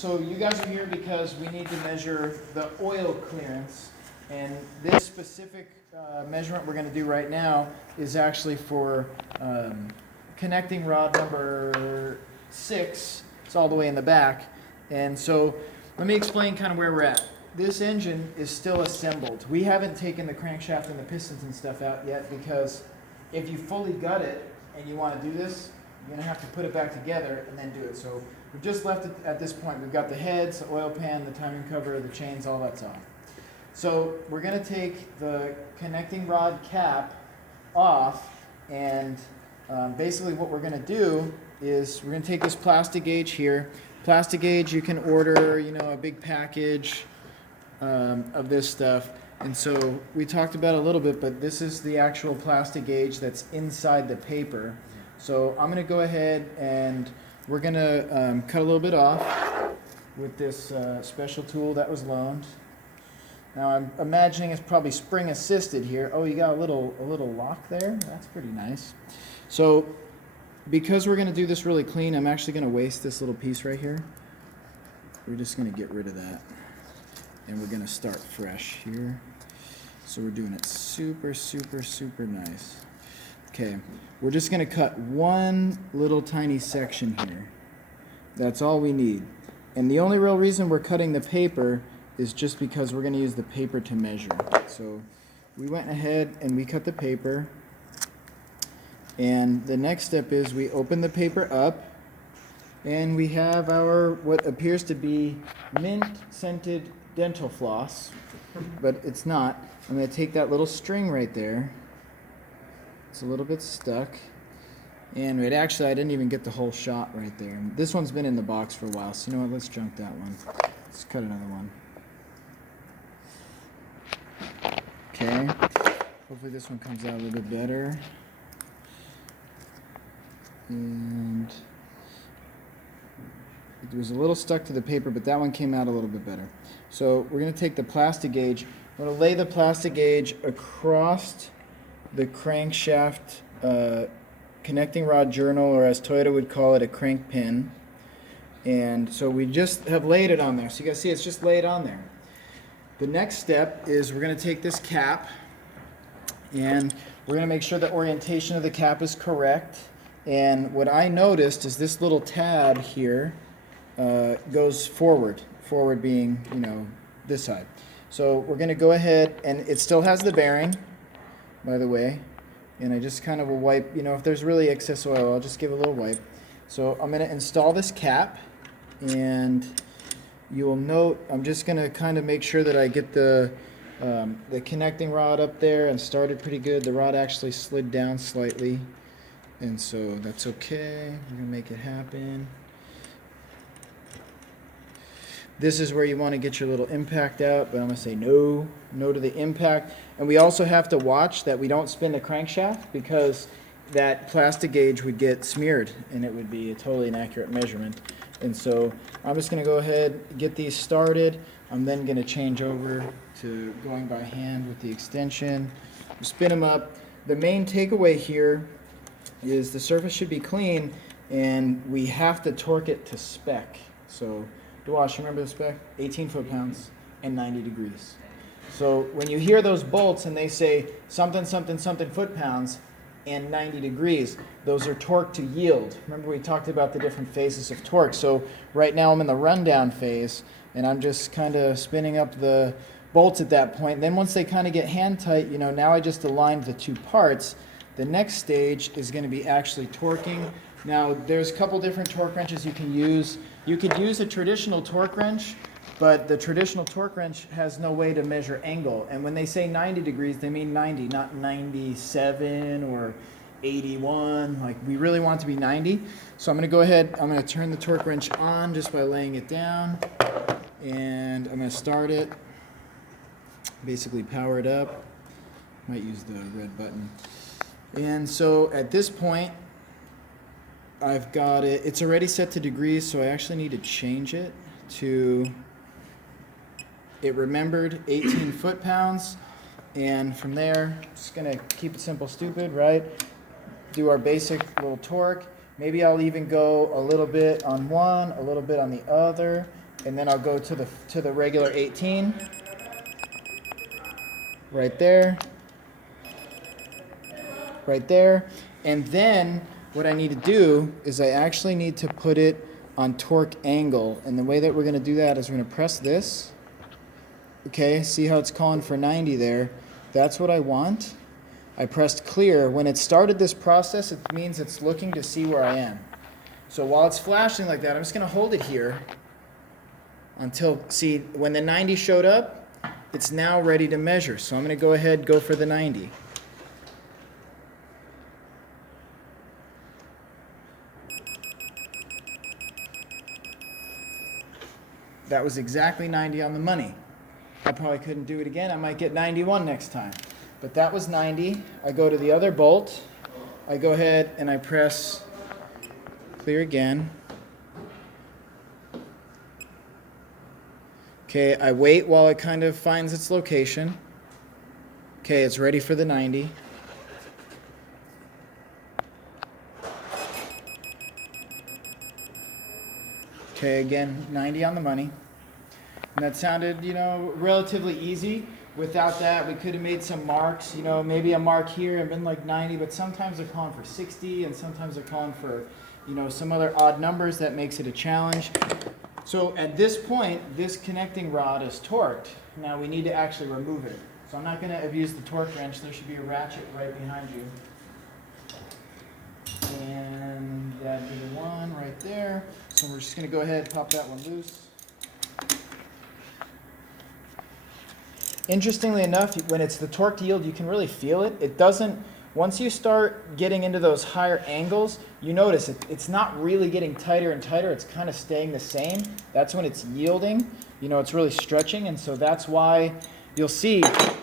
So you guys are here because we need to measure the oil clearance, and this specific measurement we're going to do right now is actually for connecting rod number 6. It's all the way in the back, and so let me explain kind of where we're at. This engine is still assembled. We haven't taken the crankshaft and the pistons and stuff out yet, because if you fully gut it and you want to do this, you're going to have to put it back together and then do it. So we've just left it at this point. We've got the heads, the oil pan, the timing cover, the chains, all that's off. So we're going to take the connecting rod cap off, and basically what we're going to do is we're going to take this plastigage here. Plastigage, you can order, a big package of this stuff. And so we talked about it a little bit, but this is the actual plastigage that's inside the paper. So I'm going to go ahead and we're going to cut a little bit off with this special tool that was loaned. Now I'm imagining it's probably spring assisted here. Oh, you got a little lock there? That's pretty nice. So because we're going to do this really clean, I'm actually going to waste this little piece right here. We're just going to get rid of that. And we're going to start fresh here. So we're doing it super, super, super nice. Okay, we're just going to cut one little tiny section here. That's all we need. And the only real reason we're cutting the paper is just because we're going to use the paper to measure. So we went ahead and we cut the paper. And the next step is we open the paper up, and we have our what appears to be mint-scented dental floss, but it's not. I'm going to take that little string right there. It's a little bit stuck. And I didn't even get the whole shot right there. This one's been in the box for a while, so you know what, let's junk that one. Let's cut another one. Okay, hopefully this one comes out a little bit better. And it was a little stuck to the paper, but that one came out a little bit better. So we're going to take the plastigage. I'm going to lay the plastigage across the crankshaft connecting rod journal, or as Toyota would call it, a crank pin. And so we just have laid it on there. So you guys see it's just laid on there. The next step is we're going to take this cap, and we're going to make sure the orientation of the cap is correct. And what I noticed is this little tab here goes forward being, this side. So we're going to go ahead, and it still has the bearing, by the way, and I just kind of will wipe, if there's really excess oil, I'll just give a little wipe. So I'm going to install this cap, and you will note I'm just going to kind of make sure that I get the connecting rod up there and started pretty good. The rod actually slid down slightly, and so that's okay. We're going to make it happen. This is where you want to get your little impact out, but I'm going to say no to the impact. And we also have to watch that we don't spin the crankshaft, because that plastigage would get smeared and it would be a totally inaccurate measurement. And so I'm just going to go ahead, get these started. I'm then going to change over to going by hand with the extension. Spin them up. The main takeaway here is the surface should be clean, and we have to torque it to spec. So DeWash, remember the spec? 18 foot-pounds and 90 degrees. So when you hear those bolts and they say something, something, something foot-pounds and 90 degrees, those are torque to yield. Remember we talked about the different phases of torque. So right now I'm in the rundown phase, and I'm just kind of spinning up the bolts at that point. Then once they kind of get hand tight, now I just aligned the two parts. The next stage is going to be actually torquing. Now there's a couple different torque wrenches you can use. You could use a traditional torque wrench, but the traditional torque wrench has no way to measure angle. And when they say 90 degrees, they mean 90, not 97 or 81. Like, we really want it to be 90. So I'm going to go ahead, I'm going to turn the torque wrench on just by laying it down. And I'm going to start it, basically power it up. Might use the red button. And so at this point, I've got it, it's already set to degrees, so I actually need to change it to, it remembered 18 foot-pounds, and from there, just gonna keep it simple, stupid, right? Do our basic little torque. Maybe I'll even go a little bit on one, a little bit on the other, and then I'll go to the regular 18, right there, right there, and then what I need to do is I actually need to put it on torque angle, and the way that we're going to do that is we're going to press this. Okay, see how it's calling for 90 there? That's what I want. I pressed clear. When it started this process, it means it's looking to see where I am. So while it's flashing like that, I'm just going to hold it here until, see, when the 90 showed up, it's now ready to measure. So I'm going to go ahead, go for the 90. That was exactly 90 on the money. I probably couldn't do it again. I might get 91 next time. But that was 90. I go to the other bolt. I go ahead and I press clear again. Okay, I wait while it kind of finds its location. Okay, it's ready for the 90. Okay, again, 90 on the money. And that sounded, relatively easy. Without that, we could have made some marks, maybe a mark here and been like 90, but sometimes they're calling for 60 and sometimes they're calling for, some other odd numbers that makes it a challenge. So at this point, this connecting rod is torqued. Now we need to actually remove it. So I'm not going to abuse the torque wrench. There should be a ratchet right behind you. And that'd be the one right there. So we're just going to go ahead and pop that one loose. Interestingly enough, when it's the torqued yield, you can really feel it. It doesn't, once you start getting into those higher angles, you notice it's not really getting tighter and tighter. It's kind of staying the same. That's when it's yielding. It's really stretching. And so that's why you'll see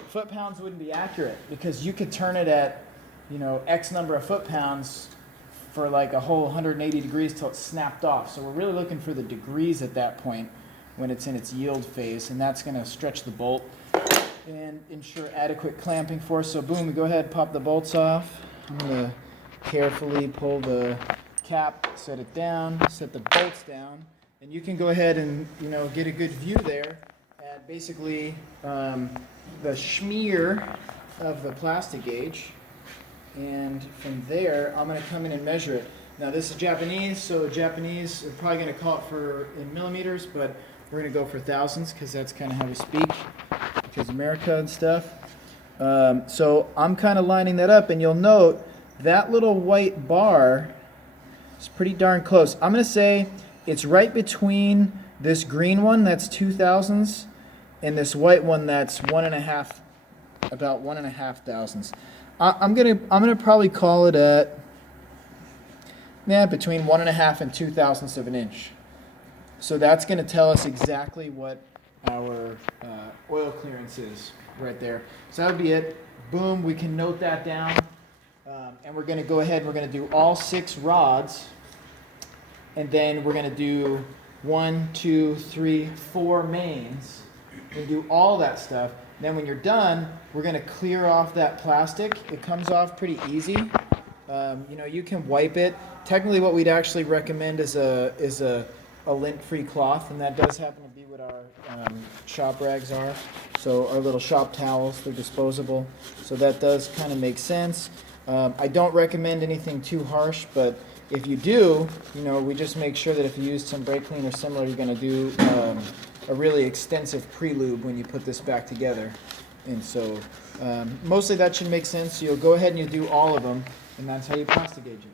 foot-pounds wouldn't be accurate, because you could turn it at, X number of foot-pounds for like a whole 180 degrees till it's snapped off. So we're really looking for the degrees at that point when it's in its yield phase, and that's going to stretch the bolt and ensure adequate clamping force. So boom, we go ahead and pop the bolts off. I'm going to carefully pull the cap, set it down, set the bolts down, and you can go ahead and get a good view there at basically the schmear of the plastigage. And from there, I'm going to come in and measure it. Now this is Japanese, so Japanese are probably going to call it for in millimeters, but we're going to go for thousands because that's kind of how we speak, because America and stuff. So I'm kind of lining that up, and you'll note that little white bar is pretty darn close. I'm going to say it's right between this green one that's 2/1000 and this white one that's about 1.5 thousandths. I'm gonna probably call it at between 1.5 and 2 thousandths of an inch. So that's going to tell us exactly what our oil clearance is right there. So that would be it. Boom, we can note that down. And we're going to go ahead and we're going to do all 6 rods. And then we're going to do 1, 2, 3, 4 mains. And do all that stuff. Then when you're done, we're going to clear off that plastic. It comes off pretty easy. You can wipe it. Technically what we'd actually recommend is a lint-free cloth, and that does happen to be what our shop rags are. So our little shop towels, they're disposable. So that does kind of make sense. I don't recommend anything too harsh, but if you do, we just make sure that if you use some brake cleaner similar, you're going to do a really extensive pre-lube when you put this back together. And so mostly that should make sense. You'll go ahead and you do all of them, and that's how you plastigage it.